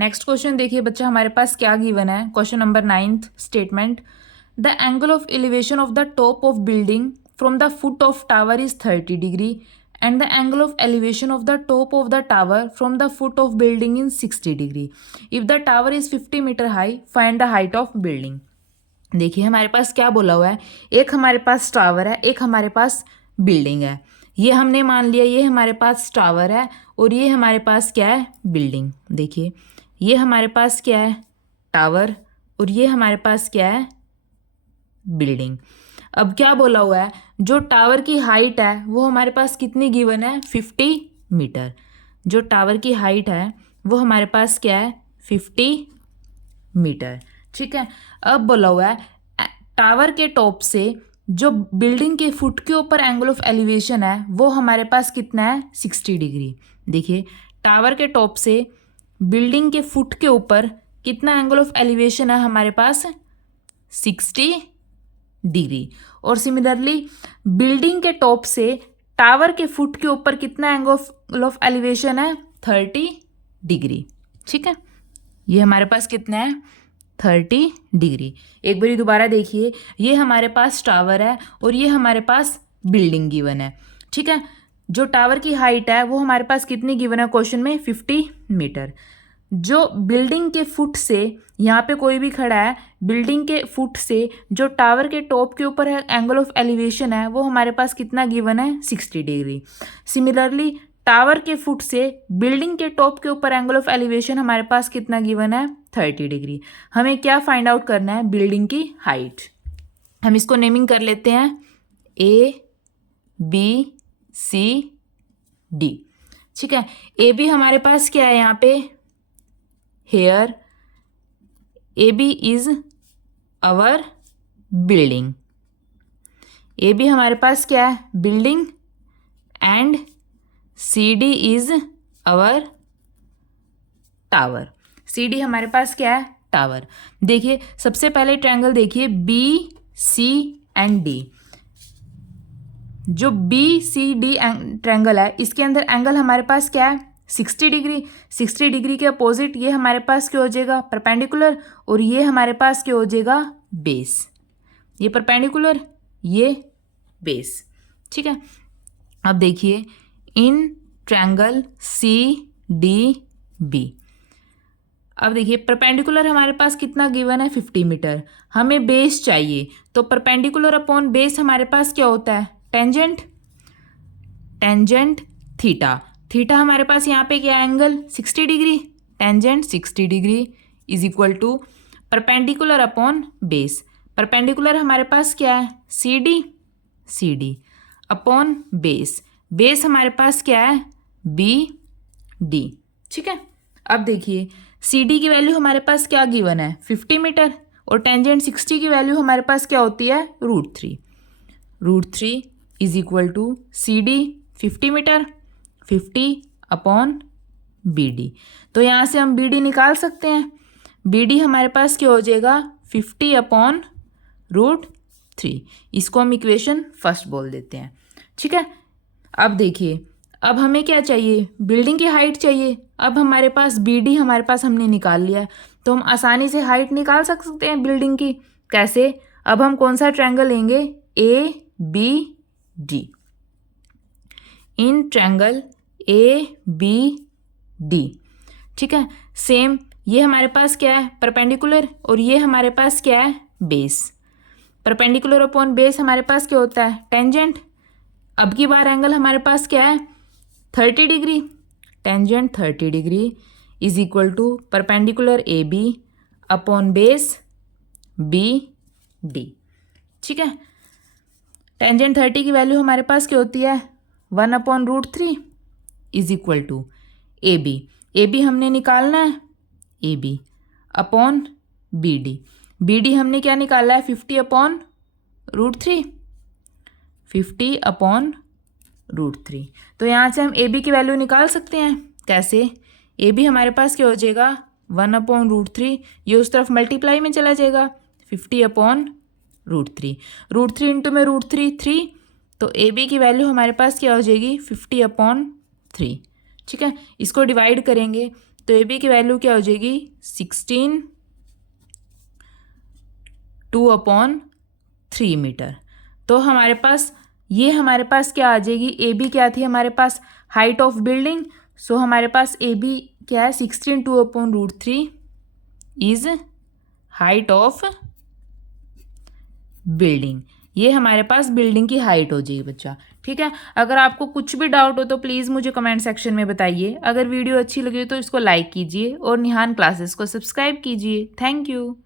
Next question देखिए बच्चा, हमारे पास क्या गिवन है। Question number 9th statement, the angle of elevation of the top of building from the foot of tower is 30 degree and the angle of elevation of the top of the tower from the foot of building in 60 degree. If the tower is 50 metre high, find the height of building. देखिए हमारे पास क्या बोला हुआ है, एक हमारे पास tower है, एक हमारे पास बिल्डिंग है। ये हमने मान लिया ये हमारे पास टावर है और ये हमारे पास क्या है, बिल्डिंग। देखिए ये हमारे पास क्या है, टावर, और ये हमारे पास क्या है, बिल्डिंग। अब क्या बोला हुआ है, जो टावर की हाइट है वो हमारे पास कितनी गिवन है, 50 मीटर। जो टावर की हाइट है वो हमारे पास क्या है, 50 मीटर। ठीक है। अब बोला हुआ है टावर के टॉप से जो बिल्डिंग के फुट के ऊपर एंगल ऑफ एलिवेशन है वो हमारे पास कितना है, 60 डिग्री। देखिए टावर के टॉप से बिल्डिंग के फुट के ऊपर कितना एंगल ऑफ एलिवेशन है हमारे पास, 60 डिग्री। और सिमिलरली बिल्डिंग के टॉप से टावर के फुट के ऊपर कितना एंगल ऑफ एलिवेशन है, 30 डिग्री। ठीक है, ये हमारे पास कितना है, 30 डिग्री। एक बारी दोबारा देखिए, ये हमारे पास टावर है और ये हमारे पास बिल्डिंग गिवन है। ठीक है, जो टावर की हाइट है वो हमारे पास कितनी गिवन है क्वेश्चन में, 50 मीटर। जो बिल्डिंग के फुट से, यहाँ पे कोई भी खड़ा है, बिल्डिंग के फुट से जो टावर के टॉप के ऊपर एंगल ऑफ एलिवेशन है वो हमारे पास कितना गिवन है, 60 डिग्री। सिमिलरली टावर के फुट से बिल्डिंग के टॉप के ऊपर एंगल ऑफ एलिवेशन हमारे पास कितना गिवन है, 30 डिग्री। हमें क्या फाइंड आउट करना है, बिल्डिंग की हाइट। हम इसको नेमिंग कर लेते हैं ABCD। ठीक है, AB हमारे पास क्या है यहाँ पे, here AB is our building. AB हमारे पास क्या है, building, and CD is our tower. CD हमारे पास क्या है, टावर। देखिए सबसे पहले ट्रायंगल देखिए BC एंड D। जो BCD ट्रायंगल है इसके अंदर एंगल हमारे पास क्या है, 60 डिग्री। 60 डिग्री के अपोजिट ये हमारे पास क्या हो जाएगा, परपेंडिकुलर, और ये हमारे पास क्या हो जाएगा, बेस। ये परपेंडिकुलर, ये बेस। ठीक है, अब देखिए इन ट्रायंगल CDB। अब देखिए परपेंडिकुलर हमारे पास कितना गिवन है, 50 मीटर। हमें बेस चाहिए, तो परपेंडिकुलर अपॉन बेस हमारे पास क्या होता है, टेंजेंट। Tangent theta. थीटा हमारे पास यहाँ पे क्या angle, 60 degree. Tangent 60 degree is equal to perpendicular upon base. Perpendicular हमारे पास क्या है, CD अपॉन बेस। बेस हमारे पास क्या है, BD। ठीक है, अब देखिए CD की वैल्यू हमारे पास क्या गिवन है, 50 मीटर, और टेंजेंट 60 की वैल्यू हमारे पास क्या होती है, √3। √3 is equal to CD 50 metre, 50 upon BD। तो यहाँ से हम BD निकाल सकते हैं। BD हमारे पास क्या हो जाएगा, 50 अपॉन √3। इसको हम इक्वेशन फर्स्ट बोल देते हैं। ठीक है, अब देखिए अब हमें क्या चाहिए, बिल्डिंग की हाइट चाहिए। अब हमारे पास BD हमारे पास हमने निकाल लिया है, तो हम आसानी से हाइट निकाल सकते हैं बिल्डिंग की। कैसे, अब हम कौन सा ट्रायंगल लेंगे, ABD। In triangle ABD। ठीक है, सेम ये हमारे पास क्या है, परपेंडिकुलर, और ये हमारे पास क्या है, बेस। परपेंडिकुलर अपॉन बेस हमारे पास क्या होता है, टेंजेंट। अब की बार एंगल हमारे पास क्या है, 30 degree. Tangent 30 degree is equal to perpendicular AB upon base BD। ठीक है, टेंजेंट 30 की वैल्यू हमारे पास क्या होती है, 1 upon √3 is equal to AB। AB हमने निकालना है, AB अपॉन BD। BD हमने क्या निकाला है, 50 अपॉन √3, 50 अपॉन √3। तो यहाँ से हम AB की वैल्यू निकाल सकते हैं। कैसे, AB हमारे पास क्या हो जाएगा, 1 अपॉन √3, ये उस तरफ मल्टीप्लाई में चला जाएगा, 50 अपॉन √3। √3 इंटू में √3 3, तो AB की वैल्यू हमारे पास क्या हो जाएगी, 50 अपॉन 3। ठीक है, इसको डिवाइड करेंगे तो ए बी की वैल्यू क्या हो जाएगी 16 2/3 मीटर। तो हमारे पास क्या आ जाएगी, ए बी क्या थी हमारे पास, हाइट ऑफ बिल्डिंग। सो हमारे पास ए बी क्या है 16 2/3 इज हाइट ऑफ बिल्डिंग। ये हमारे पास बिल्डिंग की हाइट हो जाएगी बच्चा। ठीक है, अगर आपको कुछ भी डाउट हो तो प्लीज़ मुझे कमेंट सेक्शन में बताइए। अगर वीडियो अच्छी लगी तो इसको लाइक कीजिए और निहान क्लासेस को सब्सक्राइब कीजिए। Thank you.